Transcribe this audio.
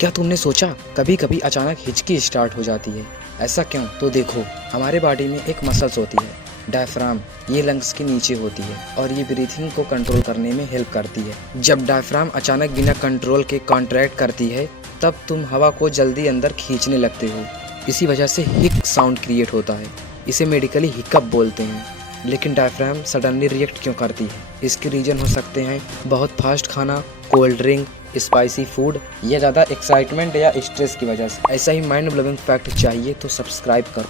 क्या तुमने सोचा कभी कभी अचानक हिचकी स्टार्ट हो जाती है? ऐसा क्यों? तो देखो, हमारे बॉडी में एक मसल्स होती है, डायफ्राम। ये लंग्स के नीचे होती है और ये ब्रीथिंग को कंट्रोल करने में हेल्प करती है। जब डायफ्राम अचानक बिना कंट्रोल के कॉन्ट्रैक्ट करती है, तब तुम हवा को जल्दी अंदर खींचने लगते हो। इसी वजह से हिक साउंड क्रिएट होता है। इसे मेडिकली हिकअप बोलते हैं। लेकिन डायफ्राम सडनली रिएक्ट क्यों करती है? इसके रीजन हो सकते हैं बहुत फास्ट खाना, कोल्ड ड्रिंक, स्पाइसी फूड या ज़्यादा एक्साइटमेंट या स्ट्रेस की वजह से। ऐसा ही माइंड ब्लोइंग फैक्ट चाहिए तो सब्सक्राइब करो।